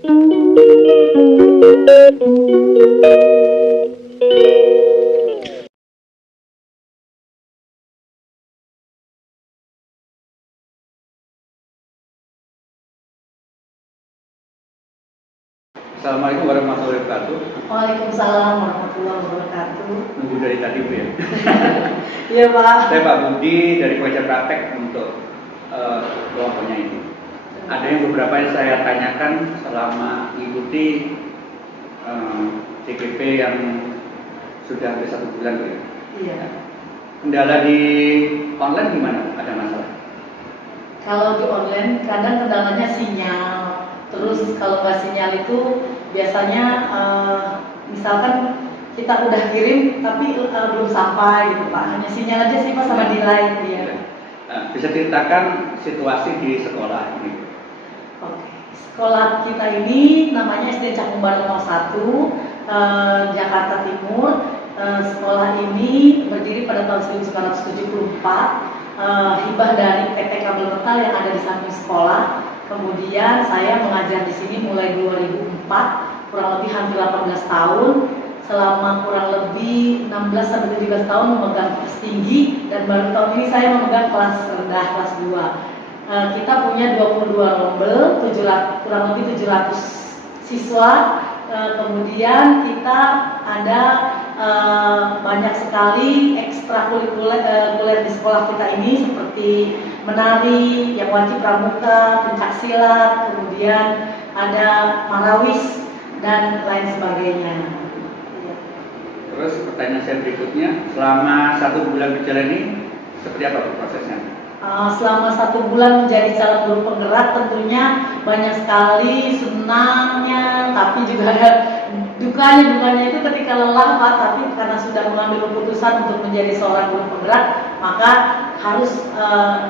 Assalamualaikum warahmatullahi wabarakatuh. Waalaikumsalam warahmatullahi wabarakatuh. Nunggu dari tadi Bu ya. Iya Pak. Saya Pak Budi dari Pelajar Praktek untuk kelompoknya ini. Ada yang beberapa yang saya tanyakan selama mengikuti CGP yang sudah hampir 1 bulan Bu ya. Iya. Kendala di online gimana? Ada masalah? Kalau di online kadang kendalanya sinyal. Terus kalau nggak sinyal itu biasanya misalkan kita udah kirim tapi belum sampai gitu Pak. Hanya sinyal aja sih Pak sama delay ya. Bisa ceritakan situasi di sekolah ini? Oke. Sekolah kita ini namanya SD Cakung Baru 01 Jakarta Timur. Sekolah ini berdiri pada tahun 1974, hibah dari PT Kabel Metal yang ada di samping sekolah. Kemudian saya mengajar di sini mulai 2004, kurang lebih hampir 18 tahun. Selama kurang lebih 16 sampai 17 tahun memegang kelas tinggi, dan baru tahun ini saya memegang kelas rendah, kelas 2. Kita punya 22 rombel, kurang lebih 700 siswa. Kemudian kita ada banyak sekali ekstrakurikuler di sekolah kita ini, seperti menari yang wajib pramuka, pencaksilat, kemudian ada marawis dan lain sebagainya. Terus pertanyaan saya berikutnya, selama 1 bulan berjalan ini seperti apa prosesnya? Selama 1 bulan menjadi calon guru penggerak tentunya banyak sekali senangnya, tapi juga ada dukanya itu ketika lelah Pak. Tapi karena sudah mengambil keputusan untuk menjadi seorang guru penggerak, maka harus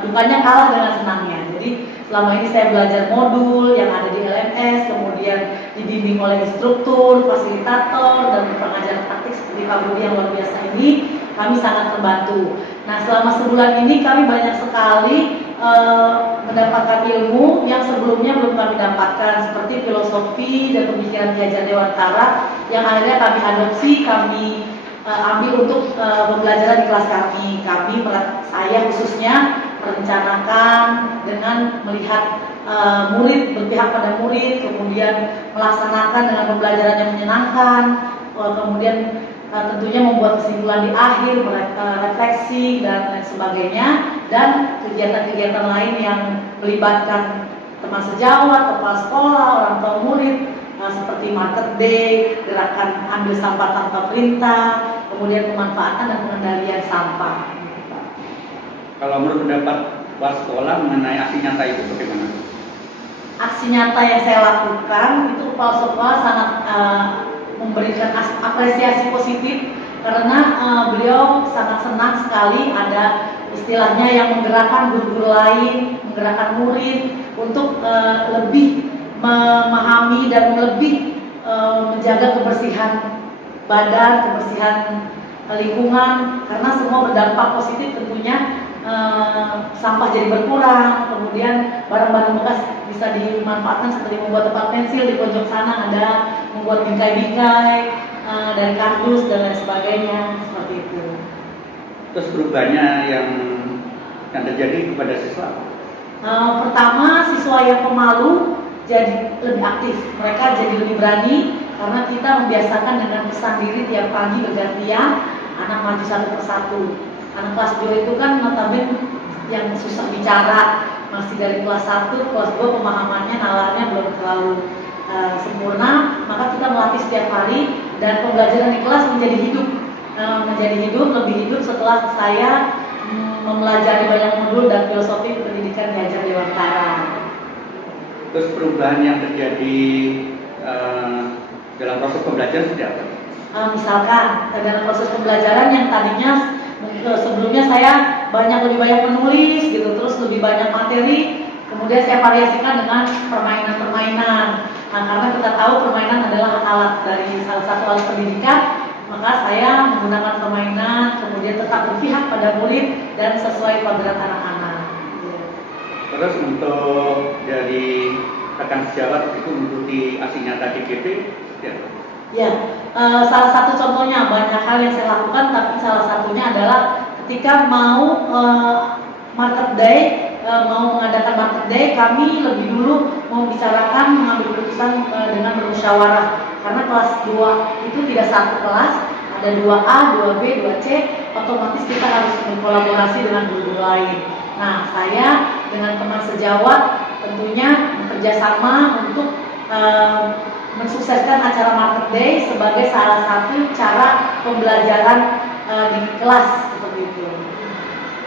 dukanya kalah dengan senangnya. Jadi selama ini saya belajar modul yang ada di LMS, kemudian dibimbing oleh instruktur, fasilitator, dan pengajar praktik seperti Pak Budi yang luar biasa ini, kami sangat terbantu. Nah, selama sebulan ini kami banyak sekali mendapatkan ilmu yang sebelumnya belum kami dapatkan, seperti filosofi dan pemikiran Ki Hajar Dewantara yang akhirnya kami adopsi, kami ambil untuk pembelajaran di kelas kami. Saya khususnya merencanakan dengan melihat murid, berpihak pada murid, kemudian melaksanakan dengan pembelajaran yang menyenangkan, kemudian tentunya membuat kesimpulan di akhir, refleksi dan lain sebagainya, dan kegiatan-kegiatan lain yang melibatkan teman sejawat, kepala sekolah, orang tua murid, seperti market day, gerakan ambil sampah tanpa perintah, kemudian pemanfaatan dan pengendalian sampah. Kalau menurut pendapat kepala sekolah mengenai aksi nyata itu bagaimana? Aksi nyata yang saya lakukan itu kepala sekolah sangat memberikan apresiasi positif, karena beliau sangat senang sekali ada istilahnya yang menggerakkan guru-guru lain, menggerakkan murid untuk lebih memahami dan lebih menjaga kebersihan badan, kebersihan lingkungan, karena semua berdampak positif tentunya. Sampah jadi berkurang, kemudian barang-barang bekas bisa dimanfaatkan, seperti membuat tempat pensil di pojok sana, ada membuat bingkai-bingkai dari kardus dan lain sebagainya, seperti itu. Terus perubahannya yang terjadi kepada siswa? Pertama, siswa yang pemalu jadi lebih aktif, mereka jadi lebih berani karena kita membiasakan dengan pesan diri tiap pagi bergantian, anak maju satu persatu. Anak kelas 2 itu kan notabene yang susah bicara, masih dari kelas 1, kelas 2 pemahamannya, nalarnya belum terlalu sempurna, maka kita melatih setiap hari dan pembelajaran di kelas menjadi hidup, lebih hidup setelah saya mempelajari banyak modul dan filosofi pendidikan Ki Hajar Dewantara. Terus perubahan yang terjadi dalam proses pembelajaran seperti apa? Misalkan dalam proses pembelajaran yang tadinya sebelumnya saya lebih banyak menulis gitu, terus lebih banyak materi, kemudian saya variasikan dengan permainan-permainan. Nah, karena kita tahu permainan adalah alat dari salah satu alat pendidikan, maka saya menggunakan permainan, kemudian tetap berpihak pada murid dan sesuai pelajaran anak-anak. Terus untuk dari rekan sejawat itu mengikuti Iya. nyata GGP ya. Ya, salah satu contohnya banyak hal yang saya lakukan, tapi salah satunya adalah ketika mau market day, mau mengadakan market day, kami lebih dulu membicarakan, mengambil keputusan dengan bermusyawarah. Karena kelas 2 itu tidak satu kelas, ada 2A, 2B, 2C, otomatis kita harus berkolaborasi dengan guru lain. Nah, saya dengan teman sejawat tentunya bekerja sama untuk mensukseskan acara market day sebagai salah satu cara pembelajaran di kelas seperti itu.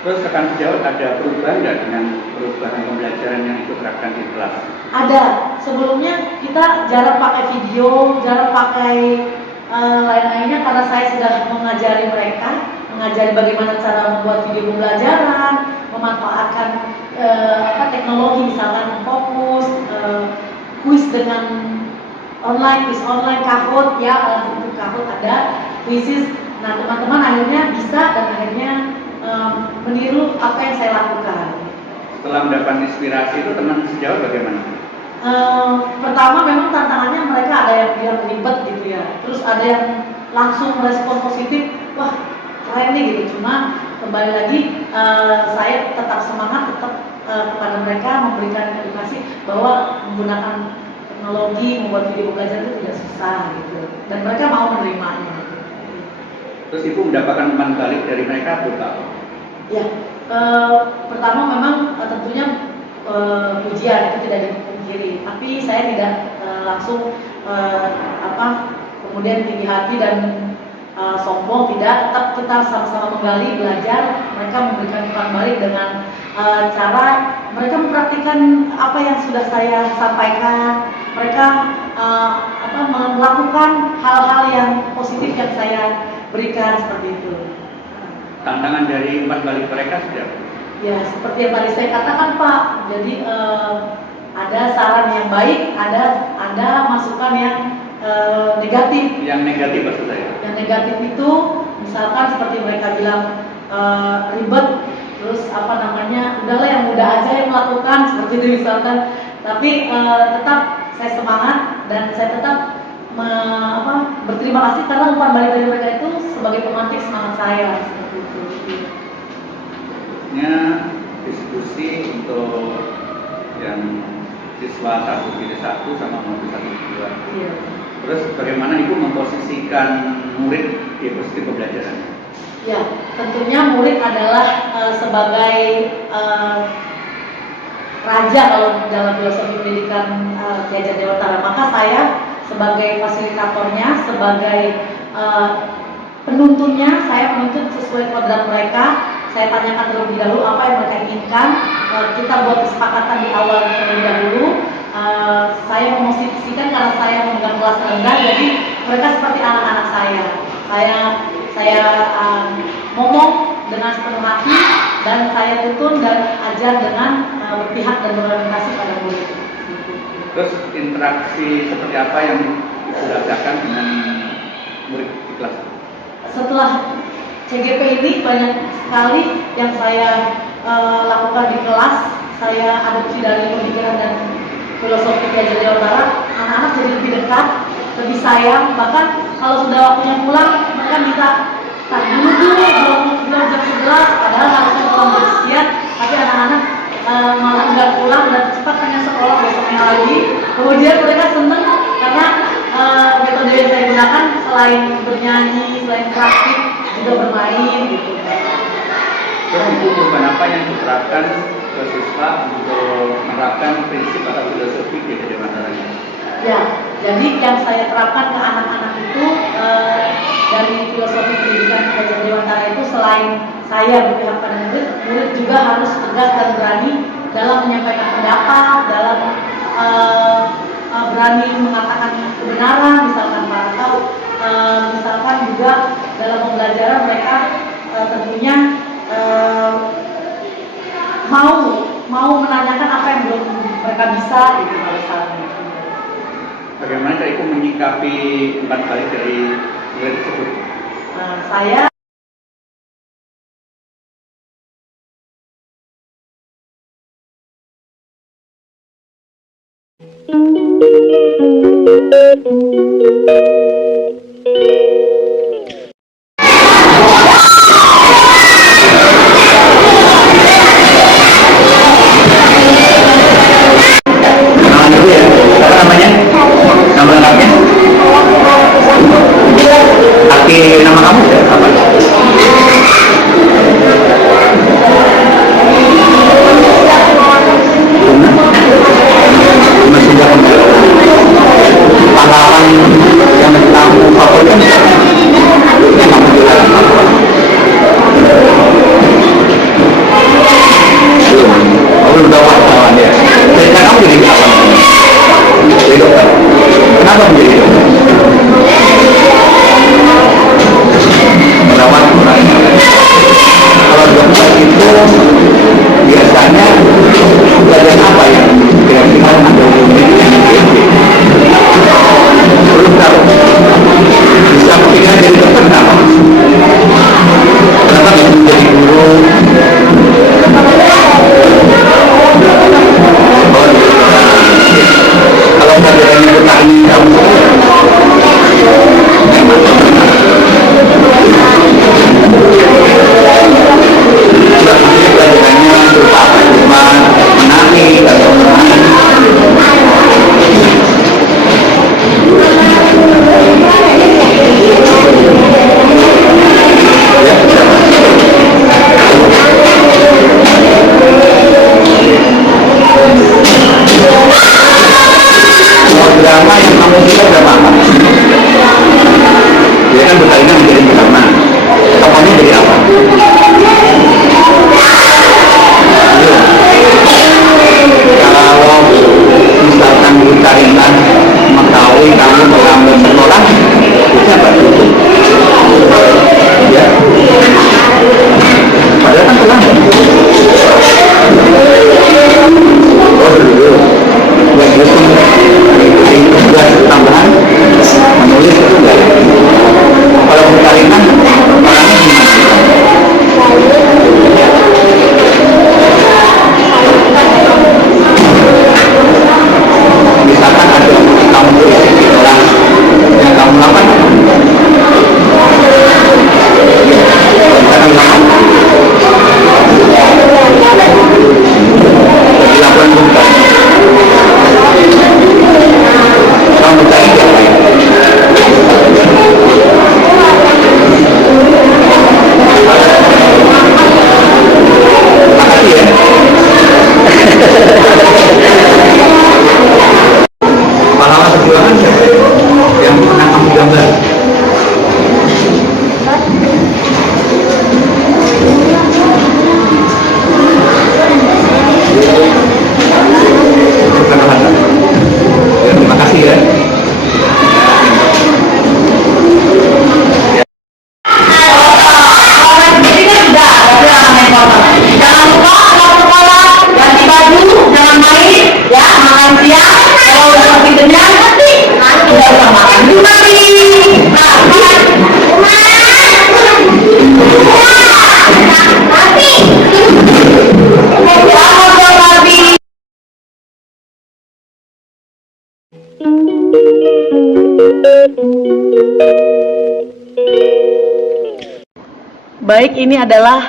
Terus rekan sejawat ada perubahan nggak dengan perubahan pembelajaran yang ikut terapkan di kelas? Ada. Sebelumnya kita jarang pakai video, jarang pakai lain-lainnya karena saya sudah mengajari bagaimana cara membuat video pembelajaran, memanfaatkan teknologi misalkan fokus, kuis dengan kuis online, Kahoot ya, untuk Kahoot ada kuisis. Nah, teman-teman akhirnya bisa dan akhirnya meniru apa yang saya lakukan. Setelah mendapat inspirasi itu teman sejawat bagaimana? Pertama memang tantangannya mereka ada yang bilang ribet gitu ya, terus ada yang langsung respon positif, wah keren nih gitu. Cuma kembali lagi saya tetap semangat, tetap kepada mereka memberikan edukasi bahwa menggunakan teknologi, membuat video belajar itu tidak susah gitu, dan mereka mau menerimanya. Terus Ibu mendapatkan umpan balik dari mereka apa? Ya, pertama memang tentunya pujian itu tidak dipungkiri, tapi saya tidak langsung kemudian tinggi hati dan sombong, tidak. Tetap kita sama-sama menggali, belajar. Mereka memberikan umpan balik dengan cara mereka mempraktikkan apa yang sudah saya sampaikan. Mereka melakukan hal-hal yang positif yang saya berikan seperti itu. Tantangan dari umpan balik mereka sudah? Ya, seperti yang tadi saya katakan Pak. Jadi ada saran yang baik, ada masukan yang negatif. Yang negatif maksud saya? Yang negatif itu misalkan seperti mereka bilang ribet, terus udahlah yang mudah aja yang melakukan seperti itu misalkan. Tapi tetap saya semangat dan saya tetap berterima kasih karena umpan balik dari mereka itu sebagai pemantik semangat saya seperti itu. Diskusi untuk yang siswa 1-1 sama modul 1-2. Iya. Terus bagaimana Ibu memposisikan murid di ekosistem pembelajaran? Ya, tentunya murid adalah sebagai raja kalau dalam filosofi pendidikan Ki Hajar Dewantara. Maka saya sebagai fasilitatornya, sebagai penuntunnya, saya menuntut sesuai kodrat mereka. Saya tanyakan terlebih dahulu apa yang mereka inginkan. Kita buat kesepakatan di awal terlebih dahulu. Saya memosisikan karena saya memegang kelas rendah, jadi mereka seperti anak-anak saya. Saya ngomong dengan sepenuh hati dan saya tuntun dan ajar dengan berpihak dan berorientasi pada murid. Terus interaksi seperti apa yang Ibu rasakan dengan murid di kelas? Setelah CGP ini banyak sekali yang saya lakukan di kelas. Saya adopsi dari pemikiran dan filosofi Ki Hajar Dewantara. Anak-anak jadi lebih dekat, lebih sayang. Bahkan kalau sudah waktunya pulang, mereka minta dulu belum jam 11, padahal harusnya pulang jam sekian. Tapi anak-anak malah nggak pulang dan cepat pengen sekolah besoknya lagi. Kemudian mereka senang karena metode yang saya gunakan selain bernyanyi, selain praktik juga bermain gitu. Terus Ibu perubahan apa yang diterapkan ke siswa untuk menerapkan prinsip atau filosofi Ki Hajar Dewantara? Ya, jadi yang saya terapkan ke anak-anak itu dari filosofi pendidikan Ki Hajar Dewantara itu, selain saya berpihak pada murid, murid juga harus tegas dan berani dalam menyampaikan pendapat, dalam berani mengatakan kebenaran, misalkan Pak, atau misalkan juga dalam pembelajaran mereka tentunya mau menanyakan apa yang belum mereka bisa gitu misalnya. Bagaimana cara Ibu menyikapi umpan balik dari murid tersebut? Saya Kenalan dulu ya. Apa namanya? Nama lengkapnya? Aki, nama kamu apa? Masih jauh. Pahlawan yang kamu favorit siapa? Yang kamu bilang apa? Kamu udah wartawan ya. Cerita kamu jadi apa? Jadi dokter. Kenapa menjadi dokter? Merawat orang. Kalau dokter itu biasanya pelajaran apa yang kira-kira ada hubungannya dengan PhD? Belum tahu. Bisa kepikiran jadi dokter kenapa? Kenapa bisa menjadi guru? Kalau pelajarannya petani kamu pelajarannya berupa apa? Cuma menari atau bermain? Ya, kalau drama yang kamu suka drama apa? Dia kan berkaitan menjadi drama. Kapannya jadi apa? Kalau misalkan dicarikan mengetahui kamu mengambil sekolah, itu apa itu? Ya, padahal kan terlambat. Oh dulu, yang itu tugas tambahan menulis itu enggak. Kalau dicarikan orangnya gimana? Misalkan ada kamu berisi orang yang kamu lakukan, dilakukan bukan. Kamu percaya siapa ya? Makasih ya. Pahlawan perjuangan siapa ya? Yang pernah kamu gambar? Soekarno Hatta. Ya, terima kasih ya. Jangan lupa kalau sekolah ganti baju, jangan main, ya makan siang. Kalau udah pasti kenyang, pasti udah usah makan dulu nanti. Nah, baik, ini adalah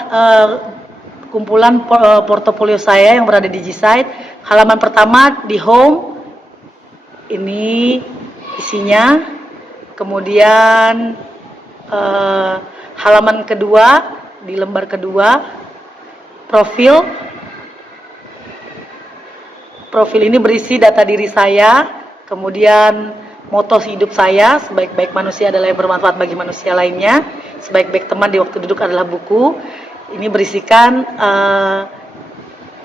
kumpulan portofolio saya yang berada di G-Site. Halaman pertama di home, ini isinya. Kemudian halaman kedua, di lembar kedua, profil. Profil ini berisi data diri saya, kemudian moto hidup saya, sebaik-baik manusia adalah yang bermanfaat bagi manusia lainnya, sebaik-baik teman di waktu duduk adalah buku. Ini berisikan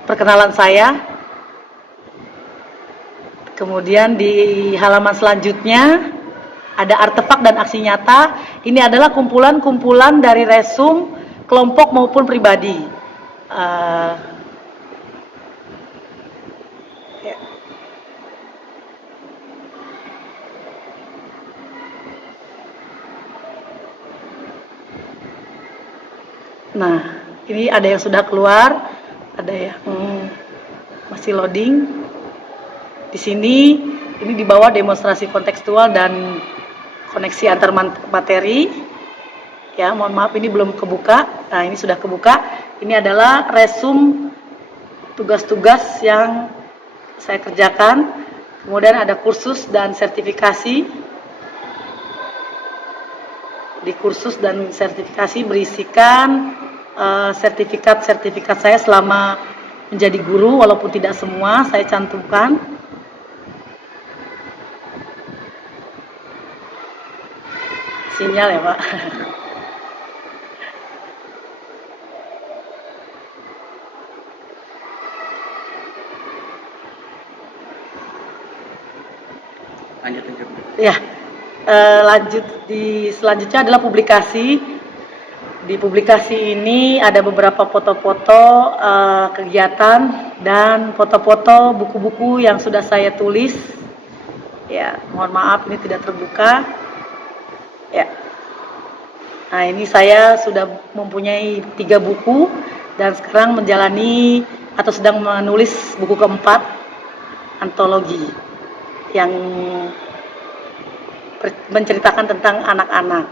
perkenalan saya. Kemudian di halaman selanjutnya ada artefak dan aksi nyata. Ini adalah kumpulan-kumpulan dari resum kelompok maupun pribadi. Nah, ini ada yang sudah keluar, ada yang masih loading. Di sini Ini di bawah demonstrasi kontekstual dan koneksi antar materi. Ya, mohon maaf ini belum kebuka. Nah, ini sudah kebuka. Ini adalah resum tugas-tugas yang saya kerjakan. Kemudian ada kursus dan sertifikasi. Di kursus dan sertifikasi berisikan sertifikat-sertifikat saya selama menjadi guru, walaupun tidak semua saya cantumkan. Sinyal ya Pak. Lanjut. Ya, lanjut selanjutnya adalah publikasi. Di publikasi ini ada beberapa foto-foto kegiatan dan foto-foto buku-buku yang sudah saya tulis. Ya, mohon maaf ini tidak terbuka. Ya. Nah, ini saya sudah mempunyai 3 buku dan sekarang menjalani atau sedang menulis buku keempat, antologi yang menceritakan tentang anak-anak.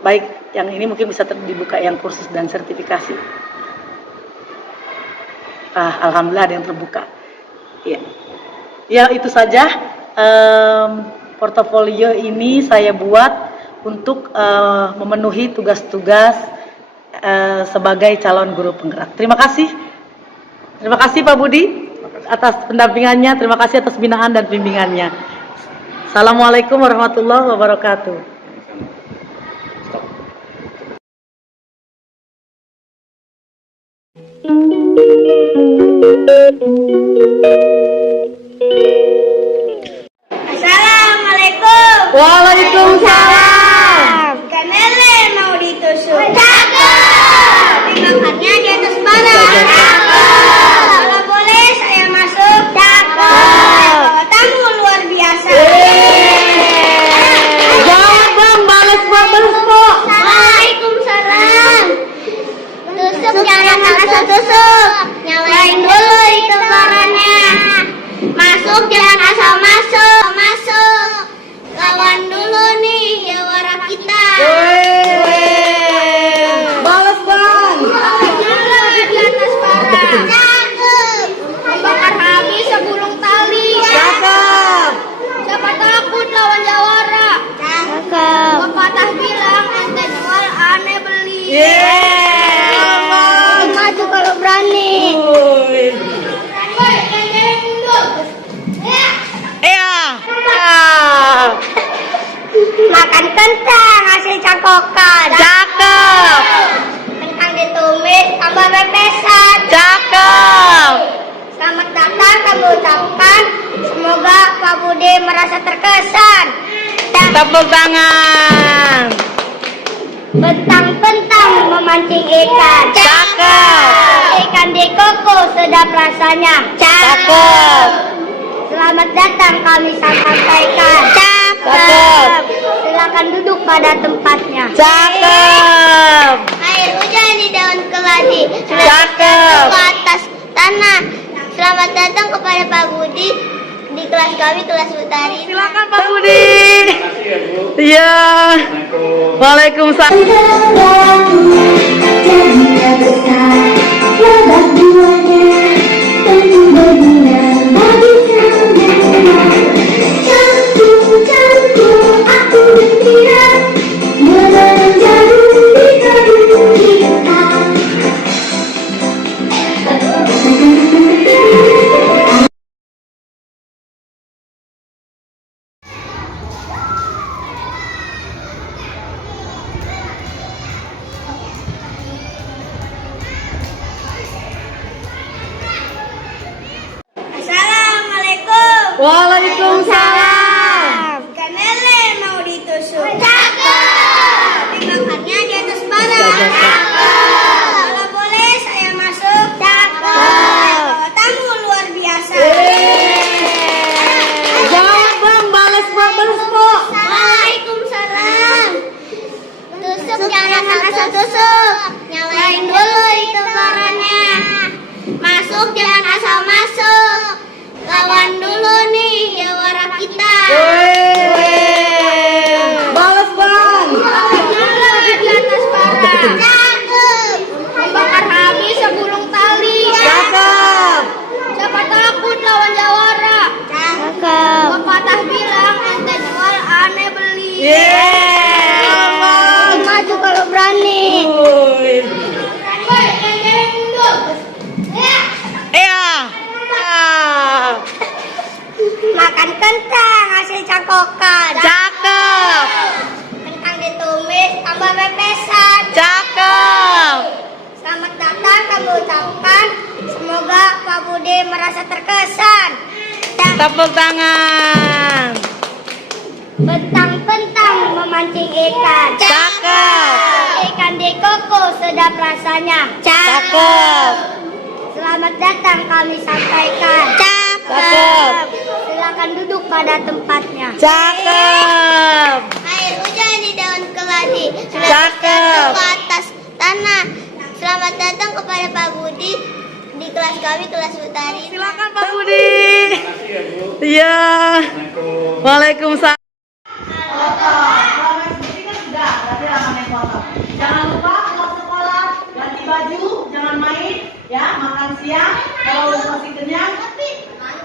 Baik, yang ini mungkin bisa dibuka yang kursus dan sertifikasi. Alhamdulillah ada yang terbuka. Ya, ya itu saja. Portofolio ini saya buat untuk memenuhi tugas-tugas sebagai calon guru penggerak. Terima kasih Pak Budi atas pendampingannya. Terima kasih atas binaan dan bimbingannya. Assalamualaikum warahmatullahi wabarakatuh. Assalamualaikum. Waalaikumsalam. Kanele mau ditusuk. Cakep. Dimakannya di atas bara. Cakep. Kalau boleh saya masuk. Cakep. Kalau tamu luar biasa. Jawab Bang, balas Pak. Waalaikumsalam. Tusuk jangan asal tusuk. Nyalain dulu itu baranya. Masuk jangan asal masuk. Masuk. Lawan dulu nih jawara kita. Balas Bang. Dulu di atas bara. Cakep. Membakar habis segulung tali. Cakep. Siapa takut lawan jawara? Cakep. Pepatah bilang ente jual aneh beli. Maju kalau berani. Makan kentang hasil cangkokan. Cakep. Kentang ditumis tambah pepesan. Cakep. Selamat datang kami ucapkan. Semoga Pak Budi merasa terkesan. Tepuk tangan. Bentang-bentang memancing ikan. Cakep. Ikan di koko sedap rasanya. Cakep. Selamat datang kami sampaikan. Cakep. Silakan duduk pada tempatnya. Cakep. Air hujan di daun keladi. Cakep. Ke atas tanah. Selamat datang kepada Pak Budi di kelas kami, kelas Utari. Silakan Pak Budi. Terima kasih ya Bu. Iya. Assalamualaikum. Waalaikumsalam. Jadinya besar, lebat buahnya, tentu berguna bagi semua. Cantum, aku gembira, menanam jarum di kebun kita. Assalamualaikum. Waalaikumsalam. Kanele mau ditusuk. Cakep. Dimakannya di atas bara. Cakep. Kalau boleh saya masuk. Cakep. Kalau tamu luar biasa. Jawab Bang, balas Pak. Waalaikumsalam. Tusuk jangan asal tusuk. Nyalain dulu itu baranya. Masuk jangan asal masuk. Lawan dulu nih jawara Tepuk tangan. Bentang-bentang memancing ikan. Cakep. Ikan di koko sedap rasanya. Cakep. Selamat datang kami sampaikan. Cakep. Silakan duduk pada tempatnya. Cakep. Air hujan di daun keladi. Cakep. Ke atas tanah. Selamat datang kepada Pak Budi di kelas kami, kelas Utari. Silakan Pak Budi. Terima kasih ya Bu. Iya. Assalamualaikum. Waalaikumsalam. Jangan lupa pulang sekolah, ganti baju, jangan main, ya, makan siang. Kalau masih kenyang,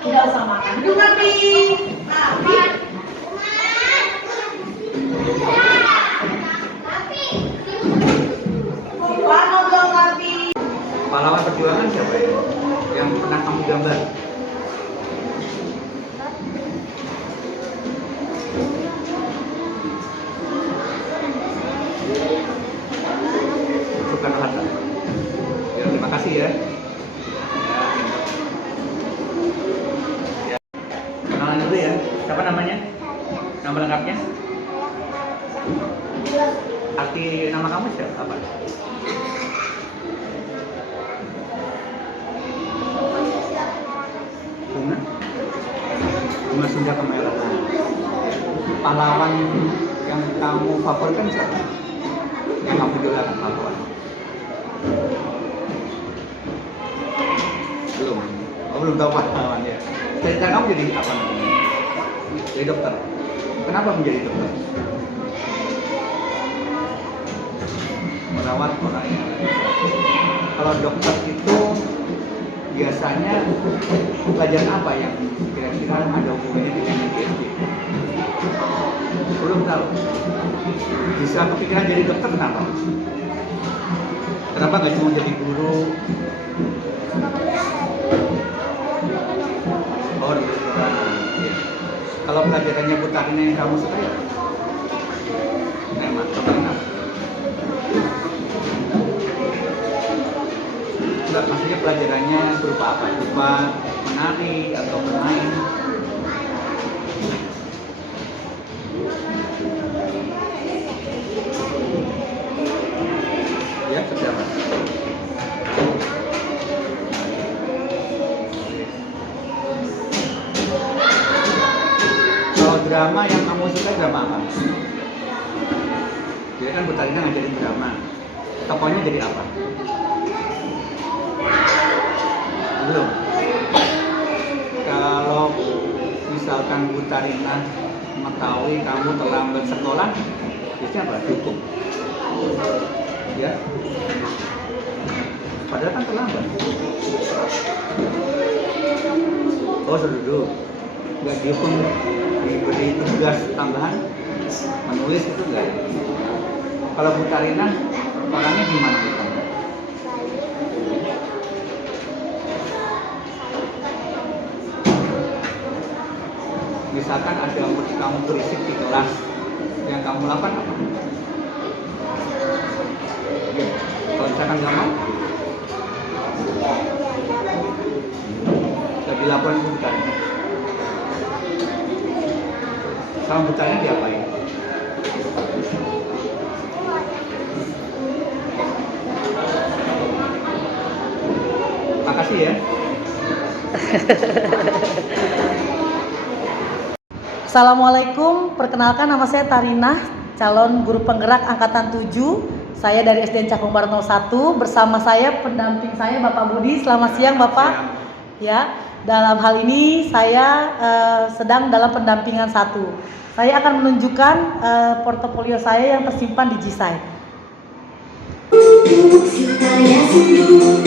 tidak usah makan. Duduk Nabi. Nabi. Warna belum Nabi. Pahlawan perjuangan siapa ya? Yang pernah kamu gambar? Soekarno Hatta. Ya, terima kasih ya. Ya. Kenalan dulu ya. Siapa namanya? Nama lengkapnya? Arti nama kamu siapa? Apa? Bunga? Bunga Sunda Kemerauan. Pahlawan yang kamu favoritkan siapa? Yang kamu idolakan pahlawan? Belum. Oh, belum tahu pahlawan ya. Cita-cita kamu jadi apa nanti? Jadi dokter. Kenapa menjadi dokter? Merawat orang. Kalau dokter itu biasanya pelajaran apa yang kira-kira ada hubungannya dengan PhD? Belum tahu. Bisa kepikiran jadi dokter kenapa? Kenapa nggak cuma jadi guru? Oh, kalau pelajarannya Bu Tarina yang kamu suka ya? Memang, kenapa? Enggak, maksudnya pelajarannya berupa apa? Berupa menari atau bermain? Ya, seperti apa? Kalau drama yang kamu suka drama apa? Dia kan Bu Tarina ngajarin drama. Tokohnya jadi apa? Belum. Kalau misalkan Bu Tarina mengetahui kamu terlambat sekolah, biasanya apa? Dukung. Ya. Padahal kan terlambat. Oh, sudah duduk. Nggak dihukum, diberi tugas tambahan, menulis itu enggak. Kalau Bu Tarina orangnya gimana Bu Tarina? Misalkan ada murid kamu berisik di kelas, yang kamu lakukan apa? Ya. Kalau misalkan nggak mau, nggak dilakukan Bu Tarina. Sama Bu Tarina diapain? Makasih ya. Assalamualaikum, perkenalkan nama saya Tarina, calon guru penggerak angkatan 7. Saya dari SDN Cakung Barat 01. Bersama saya pendamping saya Bapak Budi. Selamat siang Bapak. Ya, dalam hal ini saya sedang dalam pendampingan 1. Saya akan menunjukkan portofolio saya yang tersimpan di G-Site. Untuk supaya sembuh